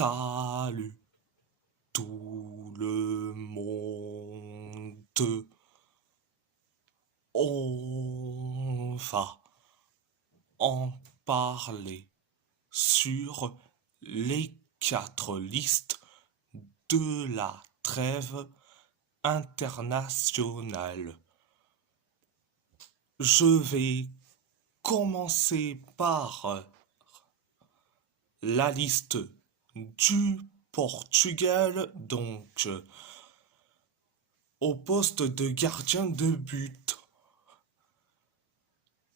Salut tout le monde. On va en parler sur les 4 listes de la trêve internationale. Je vais commencer par la liste du Portugal, donc au poste de gardien de but,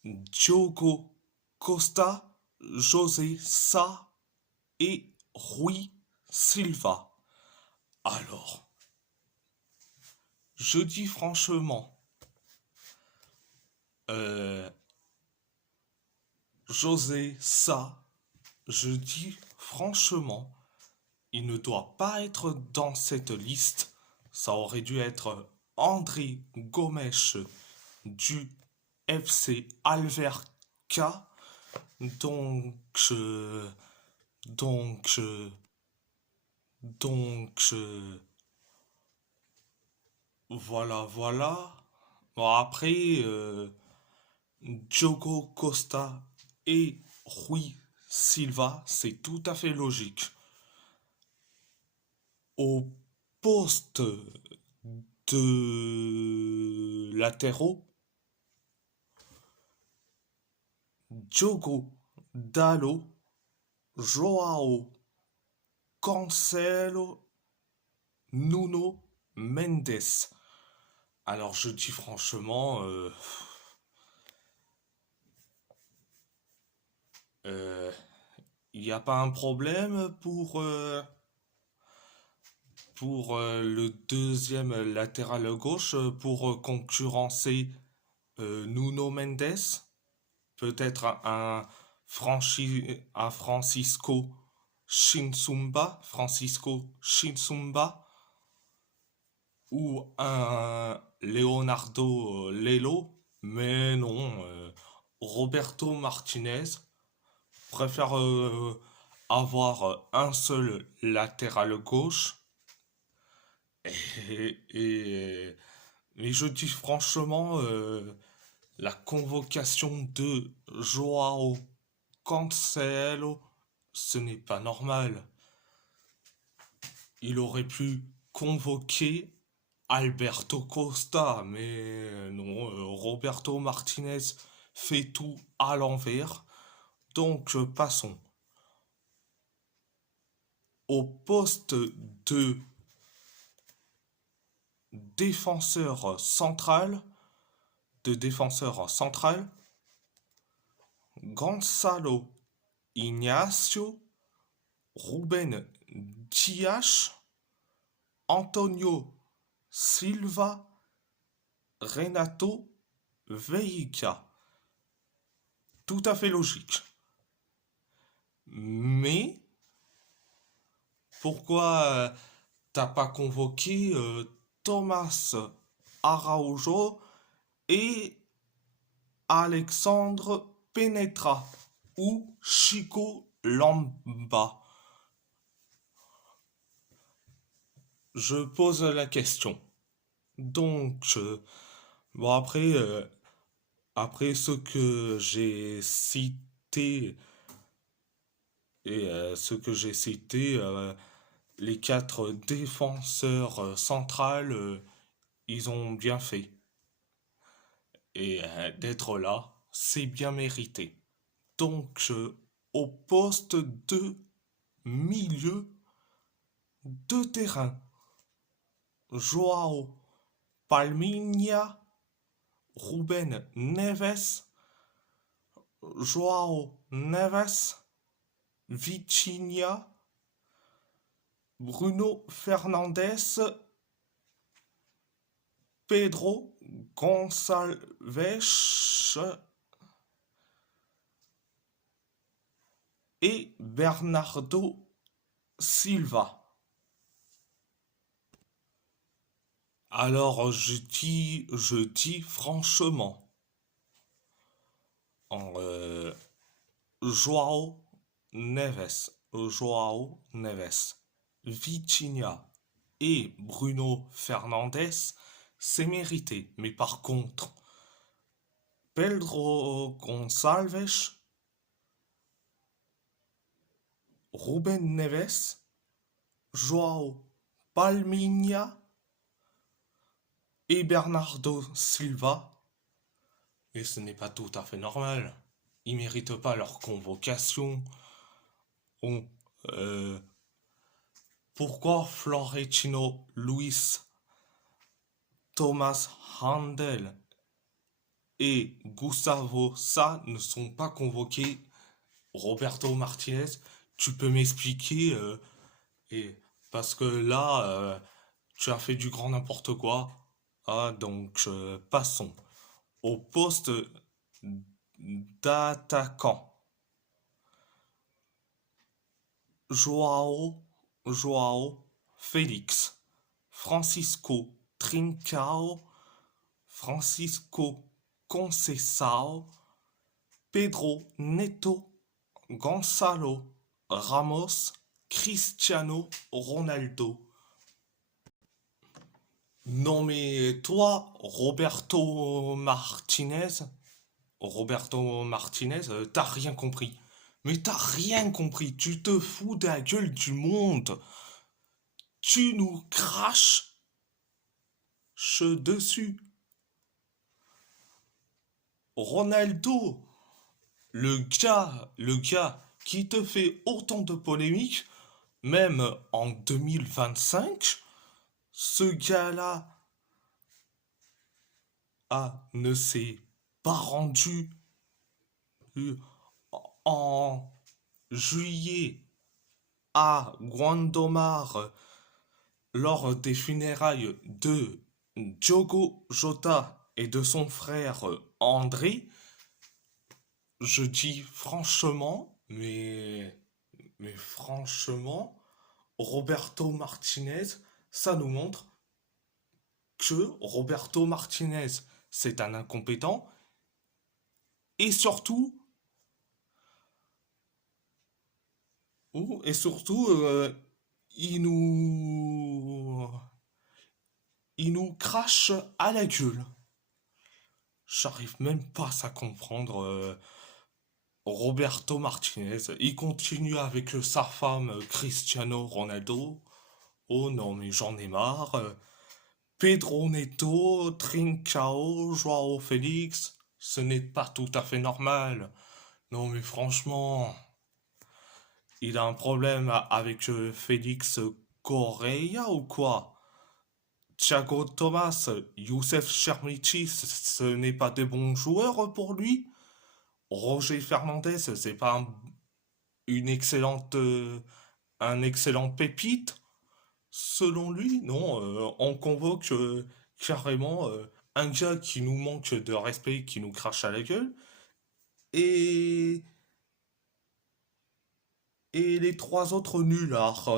Diogo Costa, José Sá et Rui Silva. Alors, je dis franchement, euh, José Sá, je dis franchement, il ne doit pas être dans cette liste. Ça aurait dû être André Gomes du FC Alverca. Donc, donc, donc, voilà. Bon, après, Diogo Costa et Rui Silva, c'est tout à fait logique. Au poste de latéraux, Diogo Dalot, Joao Cancelo, Nuno Mendes. Alors je dis franchement, il n'y a pas un problème pour le deuxième latéral gauche pour concurrencer Nuno Mendes, peut-être un Francisco Shinsumba ou un Leonardo Lelo, mais non, Roberto Martinez préfère avoir un seul latéral gauche et mais je dis franchement, la convocation de Joao Cancelo, ce n'est pas normal. Il aurait pu convoquer Alberto Costa, mais non, Roberto Martinez fait tout à l'envers. Donc passons au poste de défenseur central, Gonzalo Ignacio, Ruben Dias, Antonio Silva, Renato Veiga. Tout à fait logique. Mais pourquoi t'as pas convoqué Thomas Araujo et Alexandre Penetra ou Chico Lamba? Je pose la question. Donc, bon après ce que j'ai cité les 4 défenseurs centrales, ils ont bien fait. Et d'être là, c'est bien mérité. Donc, au poste de milieu de terrain, Joao Palminha, Ruben Neves, Joao Neves, Vitinha, Bruno Fernandes, Pedro Gonçalves et Bernardo Silva. Alors je dis franchement, en Joao Neves, Joao Neves, Vitinha et Bruno Fernandes, c'est mérité. Mais par contre, Pedro Gonçalves, Ruben Neves, Joao Palminha et Bernardo Silva, et ce n'est pas tout à fait normal. Ils méritent pas leur convocation. On, euh, pourquoi Florentino Luis, Thomas Handel et Gustavo Sa ne sont pas convoqués? Roberto Martinez, tu peux m'expliquer et parce que là, tu as fait du grand n'importe quoi. Ah, donc passons au poste d'attaquant. Joao, Joao Félix, Francisco Trincao, Francisco Conceição, Pedro Neto, Gonzalo Ramos, Cristiano Ronaldo. Non mais toi, Roberto Martinez, t'as rien compris. Mais t'as rien compris, tu te fous de la gueule du monde. Tu nous craches dessus. Ronaldo, le gars qui te fait autant de polémiques, même en 2025, ce gars-là ne s'est pas rendu en juillet à Gondomar lors des funérailles de Diogo Jota et de son frère André. Je dis franchement, mais franchement, Roberto Martinez, ça nous montre que Roberto Martinez, c'est un incompétent et surtout, il nous, il nous crache à la gueule. J'arrive même pas à comprendre Roberto Martinez. Il continue avec sa femme Cristiano Ronaldo. Oh non, mais j'en ai marre. Pedro Neto, Trincao, Joao Félix, ce n'est pas tout à fait normal. Non, mais franchement, il a un problème avec Félix Correa ou quoi? Thiago Thomas, Youssef Chermichi, ce n'est pas des bons joueurs pour lui. Roger Fernandez, c'est pas une excellente, un excellent pépite. Selon lui, non, on convoque carrément un gars qui nous manque de respect, qui nous crache à la gueule, et, et les trois autres nullards,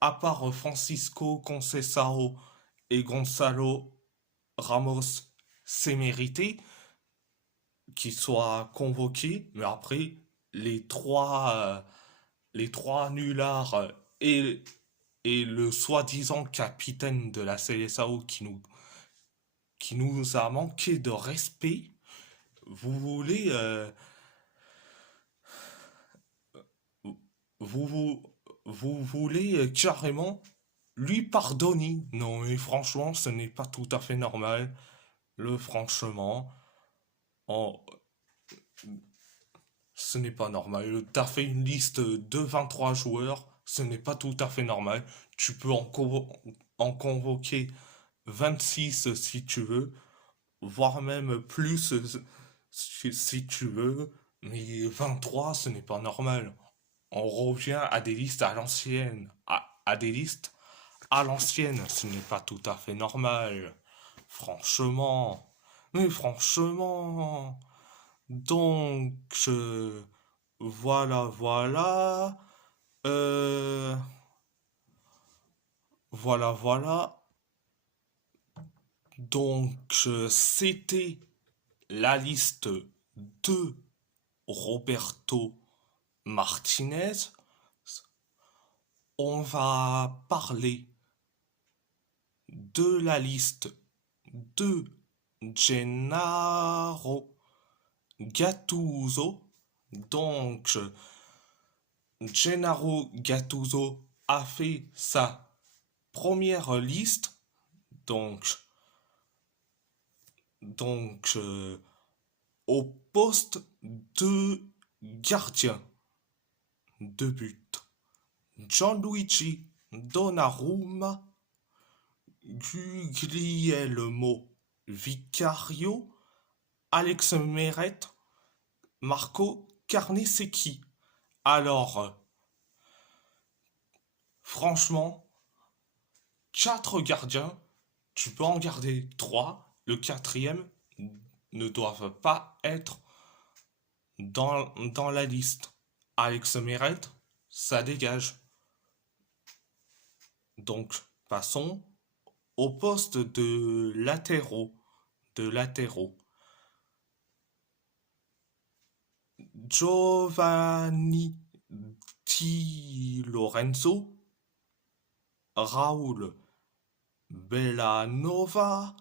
à part Francisco Conceição et Gonzalo Ramos, c'est mérité qu'ils soient convoqués, mais après, les trois, euh, les trois nullards et le soi-disant capitaine de la CSAO qui nous a manqué de respect, vous voulez, vous, vous, vous voulez carrément lui pardonner. Non, mais franchement, ce n'est pas tout à fait normal. Franchement, oh, ce n'est pas normal. T'as fait une liste de 23 joueurs, ce n'est pas tout à fait normal. Tu peux en convoquer 26 si tu veux, voire même plus si tu veux, mais 23, ce n'est pas normal. On revient à des listes à l'ancienne, à des listes à l'ancienne, ce n'est pas tout à fait normal. Franchement, mais franchement. Donc, voilà, voilà. Euh, voilà, voilà. Donc, c'était la liste de Roberto Martinez. On va parler de la liste de Gennaro Gattuso. Donc, Gennaro Gattuso a fait sa première liste. Donc, donc, au poste de gardien de but, Gianluigi Donnarumma, Guglielmo Vicario, Alex Meret, Marco Carnesecchi. Alors, franchement, 4 gardiens, tu peux en garder 3. Le quatrième ne doit pas être dans la liste. Alex Meret, ça dégage. Donc, passons au poste de latéraux. De latéraux. Giovanni Di Lorenzo, Raoul Bellanova,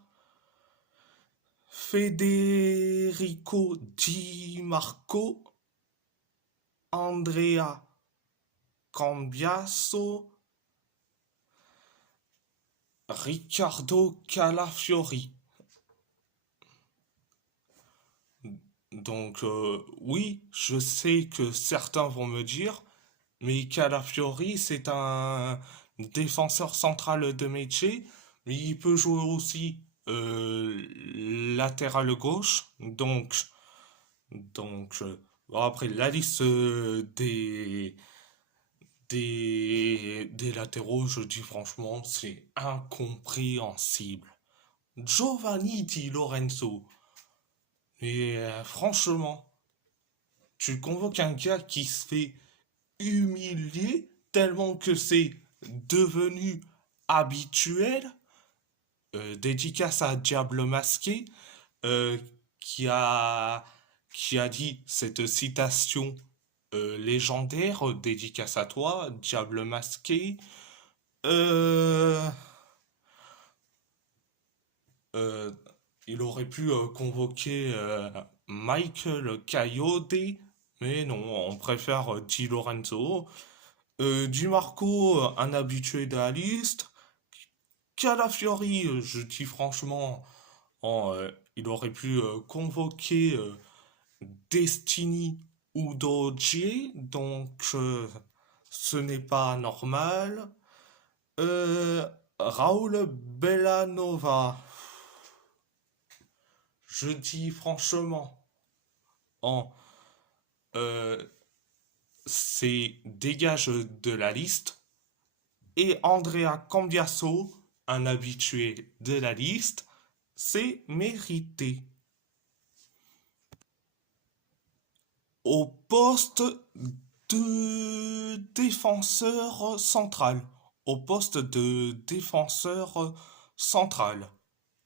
Federico Di Marco, Andrea Cambiaso, Riccardo Calafiori. Donc oui, je sais que certains vont me dire, mais Calafiori c'est un défenseur central de métier, mais il peut jouer aussi latéral gauche. Donc, bon, après la liste des latéraux, je dis franchement, c'est incompréhensible. Giovanni Di Lorenzo. Et franchement, tu convoques un gars qui se fait humilier tellement que c'est devenu habituel. Dédicace à Diable Masqué, euh, qui a, qui a dit cette citation légendaire, dédicace à toi, Diable Masqué. Euh, euh, il aurait pu convoquer Michael Coyote, mais non, on préfère Di Lorenzo. Di Marco, un habitué de la liste. Calafiori, je dis franchement, il aurait pu convoquer Destiny ou Doji, donc ce n'est pas normal. Raoul Bellanova, je dis franchement, en, euh, c'est dégage de la liste. Et Andrea Cambiaso, un habitué de la liste, c'est mérité. Au poste de défenseur central. Au poste de défenseur central.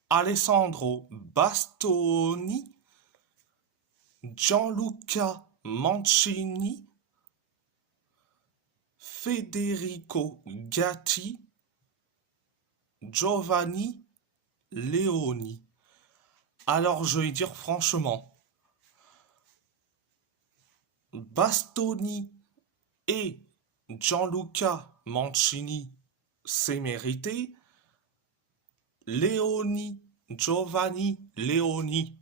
Alessandro Bastoni, Gianluca Mancini, Federico Gatti, Giovanni Leoni. Alors je vais dire franchement, Bastoni et Gianluca Mancini, c'est mérité. Leoni, Giovanni Leoni,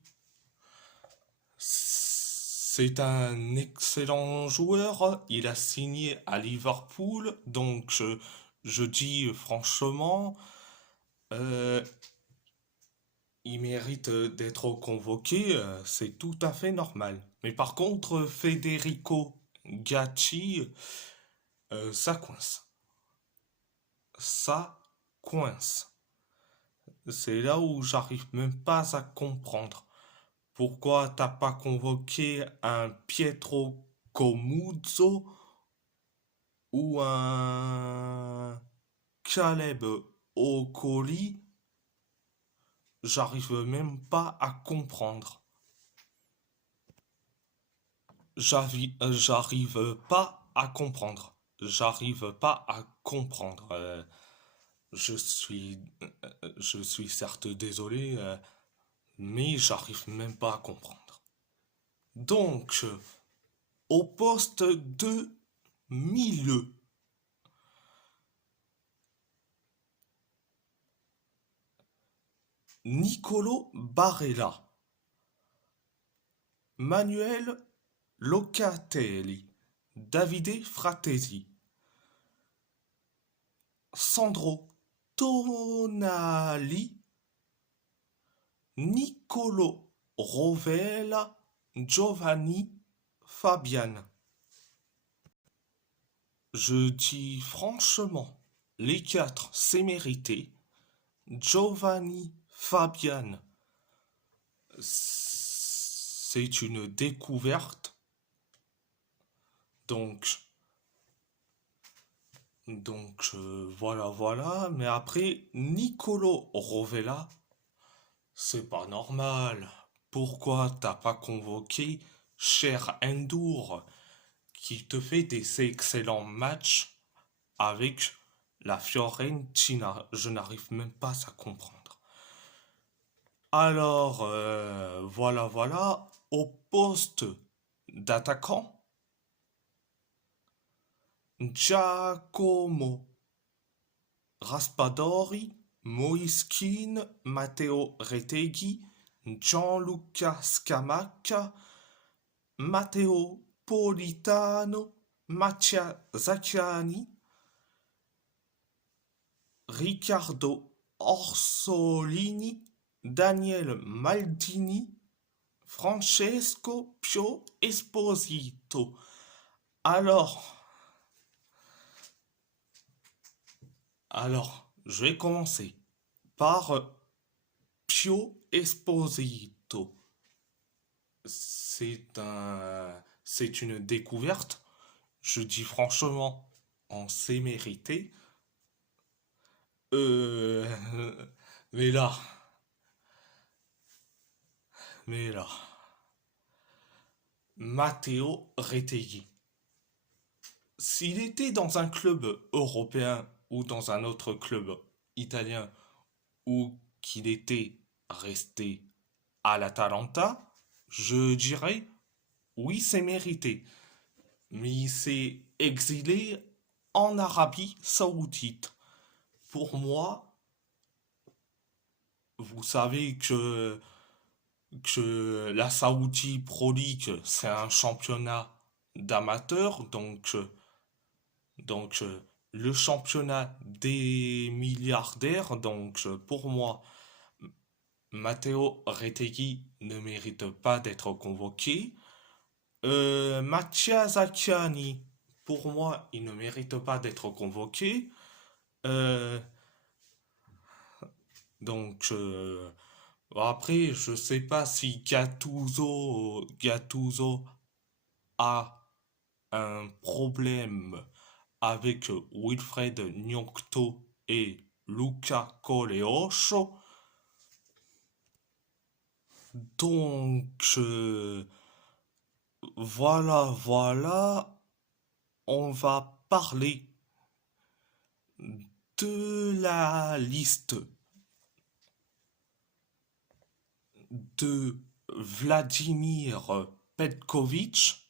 c'est un excellent joueur. Il a signé à Liverpool, donc je dis franchement, euh, il mérite d'être convoqué, c'est tout à fait normal. Mais par contre, Federico Gatti, ça coince. Ça coince. C'est là où j'arrive même pas à comprendre. Pourquoi t'as pas convoqué un Pietro Comuzzo ou un Caleb Okoli? J'arrive même pas à comprendre. J'arrive pas à comprendre. j'arrive pas à comprendre. Je suis, je suis certes désolé, mais j'arrive même pas à comprendre. Donc, au poste de milieu, Nicolo Barella, Manuel Locatelli, Davide Fratesi, Sandro Tonali, Nicolo Rovella, Giovanni Fabian. Je dis franchement, les quatre, c'est mérité. Giovanni Fabian, c'est une découverte. Donc, voilà, voilà. Mais après, Nicolo Rovella, c'est pas normal. Pourquoi t'as pas convoqué Cher Endur qui te fait des excellents matchs avec la Fiorentina? Je n'arrive même pas à comprendre. Alors, voilà, voilà. Au poste d'attaquant, Giacomo Raspadori, Moiskin, Matteo Retegui, Gianluca Scamacca, Matteo Politano, Mattia Zacchiani, Riccardo Orsolini, Daniel Maldini, Francesco Pio Esposito. Alors, je vais commencer par Pio Esposito. C'est une découverte. Je dis franchement, on s'est mérité. Euh, mais là, mais là, Matteo Retegui. S'il était dans un club européen ou dans un autre club italien ou qu'il était resté à l'Atalanta, je dirais oui, c'est mérité. Mais il s'est exilé en Arabie Saoudite. Pour moi, vous savez que la Saudi Pro League, c'est un championnat d'amateurs, donc le championnat des milliardaires. Donc pour moi, Matteo Retegui ne mérite pas d'être convoqué. Mattia Zacchiani, pour moi, il ne mérite pas d'être convoqué. Euh, donc après, je sais pas si Gattuso a un problème avec Wilfred Gnocto et Luca Coleocho. Donc voilà, voilà, on va parler de la liste de Vladimir Petkovic.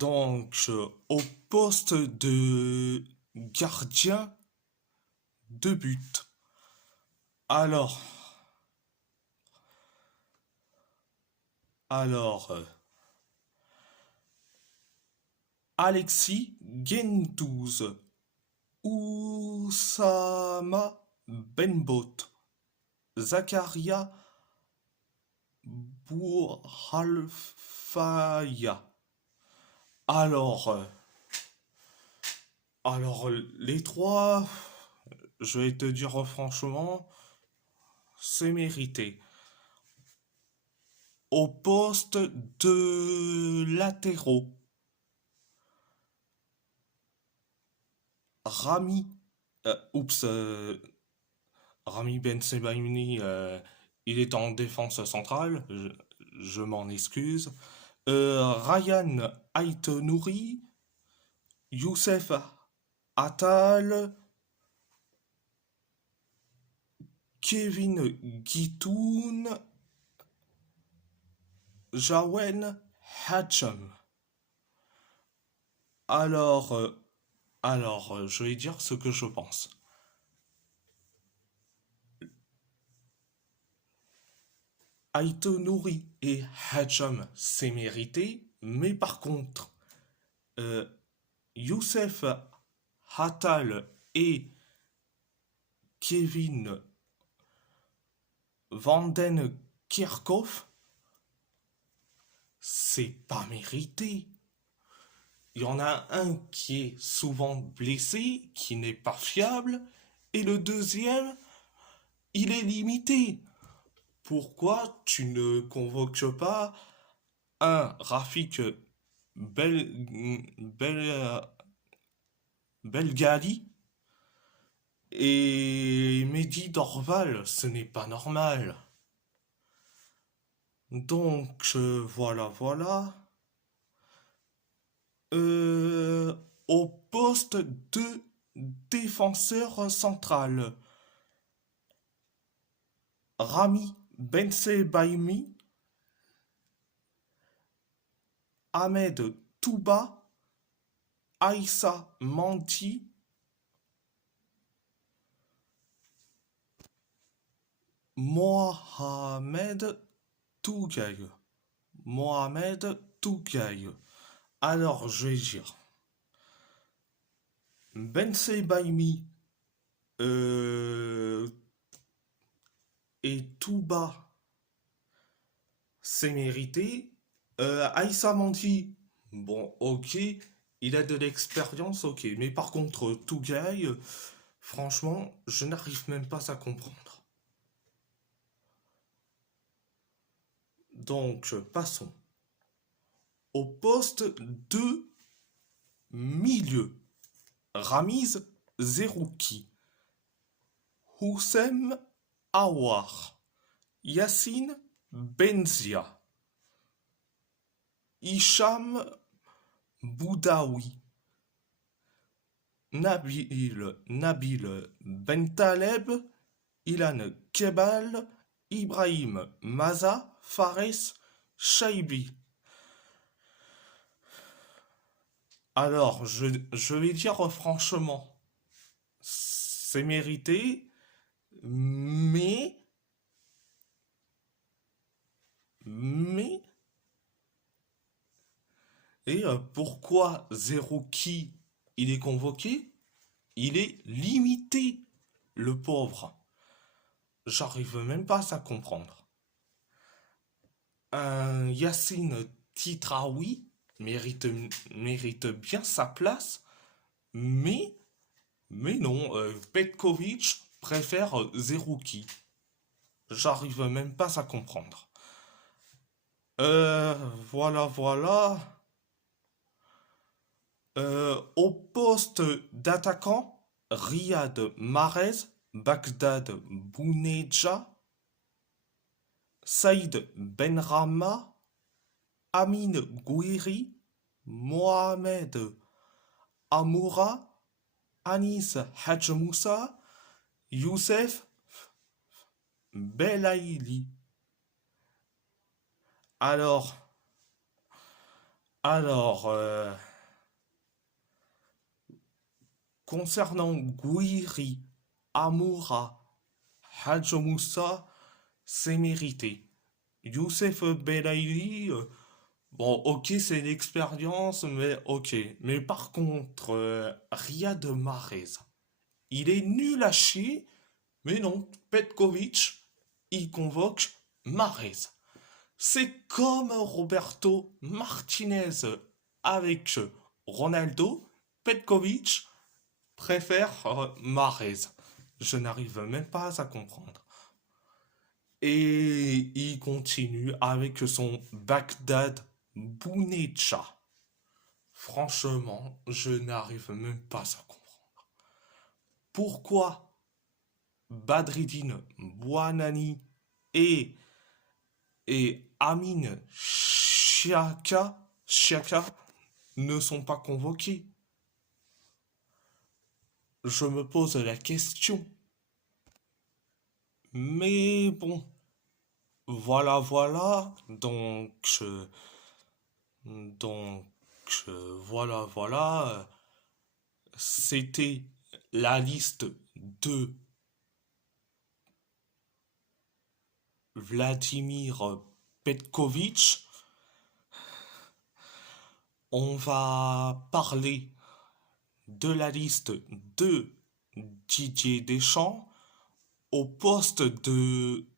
Au poste de gardien de but. Alors, alors, Alexis Gendouzi, Oussama Benbot, Zakaria Bourhalfaya. Alors, les trois, je vais te dire franchement, c'est mérité. Au poste de latéraux, Rami, oups, Rami Ben Sebaini, il est en défense centrale, je m'en excuse. Ryan Aït-Nouri, Youssef Attal, Kevin Guitoun, Jawen Hatcham. Alors, je vais dire ce que je pense. Aïto Nouri et Hatcham, c'est mérité, mais par contre, euh, Youssef Attal et Kevin Vandenkerkhoff, c'est pas mérité. Il y en a un qui est souvent blessé, qui n'est pas fiable, et le deuxième, il est limité. Pourquoi tu ne convoques pas un Rafik Bel, Bel, Belgali et Mehdi Dorval? Ce n'est pas normal. Donc, voilà. Euh, Au poste de défenseur central, Rami Bensebaimi, Ahmed Touba, Aïssa Manti, Mohamed Tougaï. Mohamed Tougaï. Alors, je vais dire, Bensebaimi euh, et Touba, c'est mérité. Aïssa Manti, bon, ok, il a de l'expérience, ok. Mais par contre, Tougaï, franchement, je n'arrive même pas à comprendre. Donc, passons au poste de milieu. Ramiz Zerouki, Houssem Awar, Yassine Benzia, Hicham Boudaoui, Nabil Bentaleb, Ilan Kebal, Ibrahim Maza, Fares Shaibi. Alors, je vais dire franchement, c'est mérité, mais, mais, et pourquoi Zerouki, il est convoqué? Il est limité, le pauvre. J'arrive même pas à comprendre. Un Yacine Titraoui mérite, mérite bien sa place, mais, mais non, Petkovic préfère Zerouki. J'arrive même pas à comprendre. Euh, voilà. Au poste d'attaquant, Riyad Mahrez, Bagdad Bouneja, Saïd Benrama, Amin Gouiri, Mohamed Amoura, Anis Hadjmoussa, Youssef Belaïli. Alors, alors, concernant Gouiri, Amoura, Hadjmoussa, c'est mérité. Youssef Belaïli, bon, ok, c'est une expérience, mais ok. Mais par contre, Riyad Mahrez, il est nul à chier, mais non, Petkovic, il convoque Mahrez. C'est comme Roberto Martinez avec Ronaldo, Petkovic préfère Mahrez. Je n'arrive même pas à comprendre. Et il continue avec son Bagdad Bounecha. Franchement, je n'arrive même pas à comprendre. Pourquoi Badreddine Bouanani et, et Amin Chiaka ne sont pas convoqués? je me pose la question. Mais bon, voilà, voilà. Donc, voilà. C'était la liste de Vladimir Petkovitch. On va parler de la liste de Didier Deschamps au poste de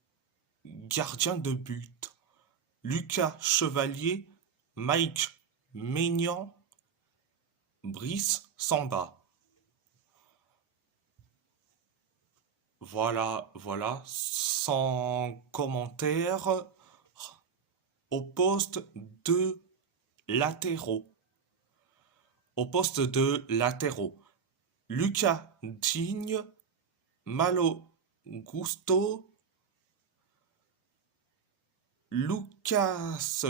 gardien de but. Lucas Chevalier, Mike Maignan, Brice Samba. Voilà, sans commentaire, au poste de latéraux. Au poste de latéraux, Lucas Digne, Malo Gusto, Lucas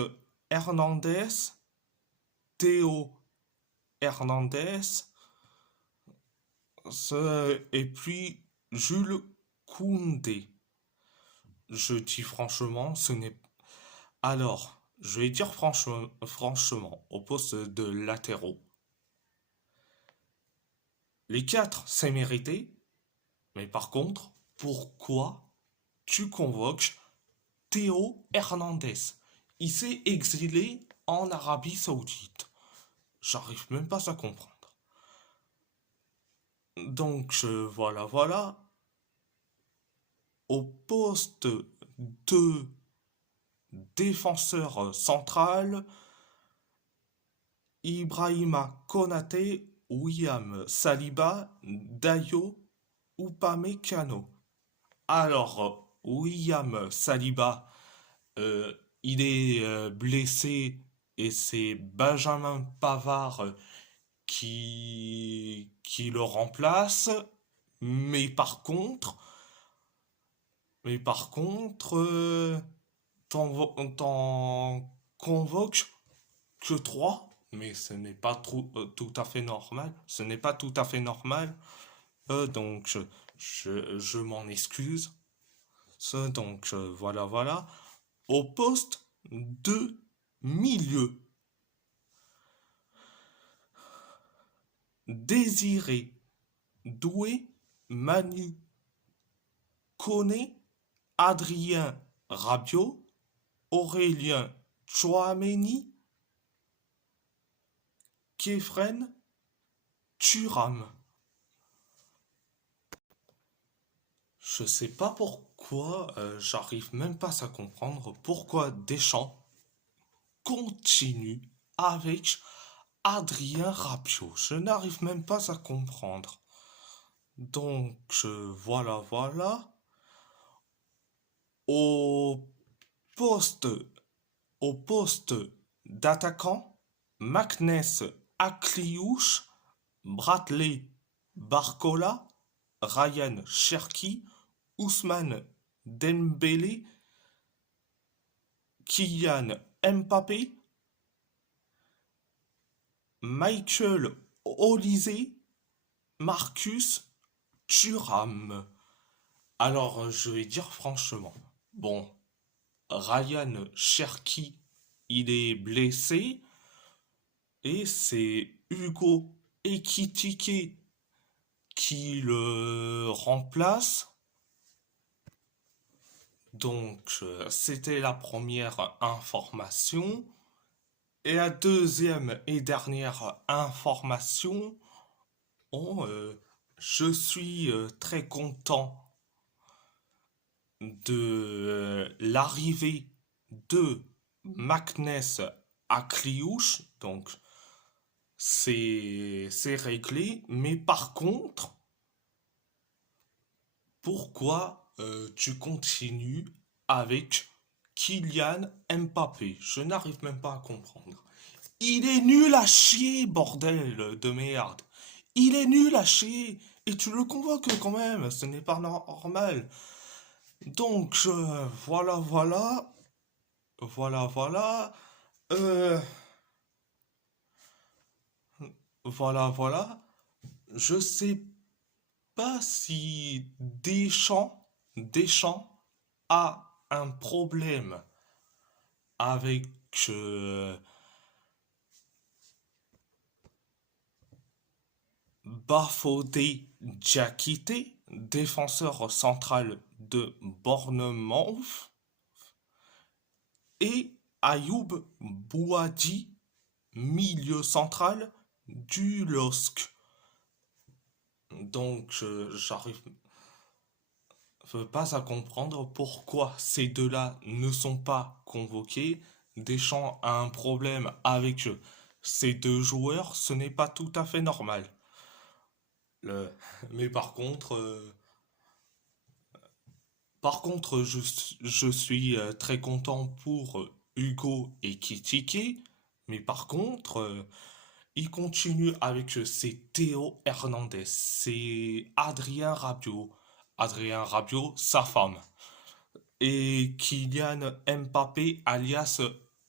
Hernandez, Théo Hernandez, et puis Jules Koundé. Je dis franchement, ce n'est... Alors, je vais dire franchement, au poste de latéraux. Les quatre, c'est mérité, mais par contre, pourquoi tu convoques Théo Hernandez? Il s'est exilé en Arabie Saoudite. J'arrive même pas à comprendre. Donc, voilà. Au poste de défenseur central, Ibrahima Konaté, William Saliba, Dayo Upamecano. Alors, William Saliba, euh, il est blessé et c'est Benjamin Pavard qui le remplace. Mais par contre, t'en convoques que trois. Mais ce n'est pas tout à fait normal. Ce n'est pas tout à fait normal. Donc, je m'en excuse. Voilà. Au poste de milieu, Désiré Doué, Manu Koné, Adrien Rabiot, Aurélien Chouameni, Kefren Thuram. Je sais pas pourquoi, j'arrive même pas à comprendre pourquoi Deschamps continue avec Adrien Rabiot. Je n'arrive même pas à comprendre. Donc, voilà. Au poste, au poste d'attaquant, Magnès Akliouche, Bradley Barcola, Ryan Cherki, Ousmane Dembélé, Kylian Mbappé, Michael Olysée, Marcus Thuram. Alors, je vais dire franchement, bon, Ryan Cherki, il est blessé et c'est Hugo Ekitike qui le remplace. Donc, c'était la première information. Et la deuxième et dernière information, je suis très content de l'arrivée de Magnès à Cliouche. Donc, c'est réglé. Mais par contre, pourquoi tu continues avec Kylian Mbappé? Je n'arrive même pas à comprendre. Il est nul à chier, bordel de merde. Il est nul à chier. Et tu le convoques quand même. Ce n'est pas normal. Donc, voilà. Euh, voilà. Je sais pas si Deschamps a un problème avec euh, Bafodé Diakité, défenseur central de Bournemouth, et Ayoub Bouadi, milieu central du LOSC. Donc, j'arrive pas à comprendre pourquoi ces deux-là ne sont pas convoqués. Deschamps a un problème avec ces deux joueurs, ce n'est pas tout à fait normal. Le- Mais par contre, je suis très content pour Hugo et Kitike, mais par contre, il continue avec c'est Théo Hernandez, c'est Adrien Rabiot, sa femme, et Kylian Mbappé alias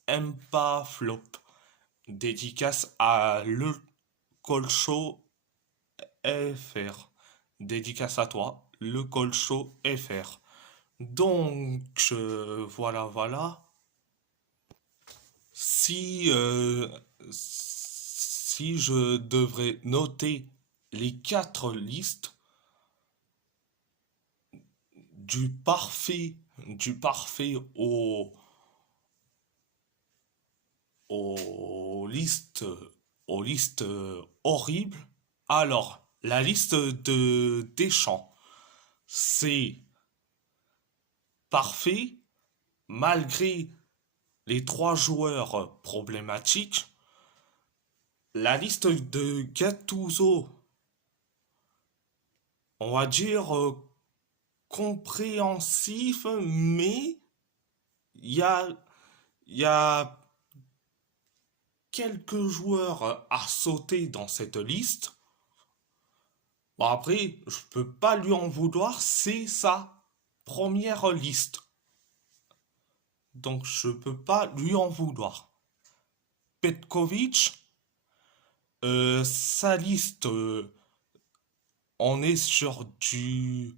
Mbaflop. Dédicace à Le Colcho FR. Dédicace à toi, Le Colcho FR. Donc, voilà. Si, si je devrais noter les quatre listes du parfait, du parfait aux listes, aux listes horribles, alors la liste de Deschamps, c'est parfait malgré les trois joueurs problématiques. La liste de Gattuso, on va dire compréhensif, mais il y a, il y a quelques joueurs à sauter dans cette liste. Bon, après, je peux pas lui en vouloir, c'est sa première liste. Donc je peux pas lui en vouloir. Petkovic, sa liste, on est sur du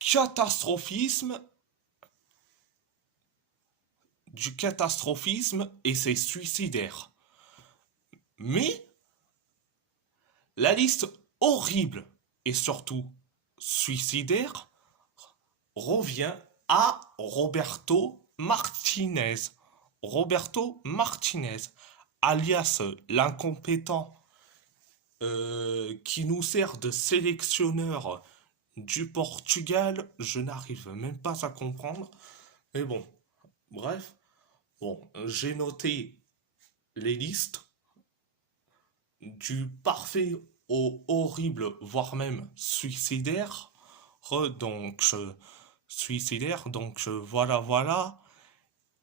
catastrophisme, et c'est suicidaire. Mais la liste horrible et surtout suicidaire revient à Roberto Martinez. Roberto Martinez, alias l'incompétent qui nous sert de sélectionneur du Portugal, je n'arrive même pas à comprendre. Mais bon, bref. Bon, j'ai noté les listes du parfait au horrible, voire même suicidaire. Donc, suicidaire, donc voilà.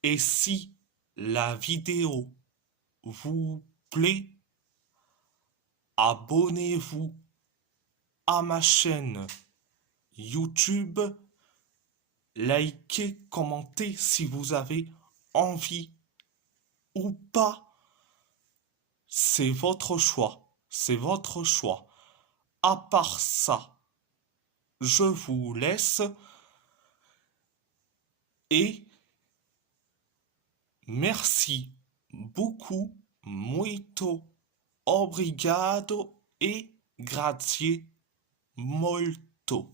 Et si la vidéo vous plaît, abonnez-vous à ma chaîne YouTube, likez, commentez si vous avez envie ou pas. C'est votre choix. C'est votre choix. À part ça, je vous laisse et merci beaucoup, muito obrigado e grazie molto.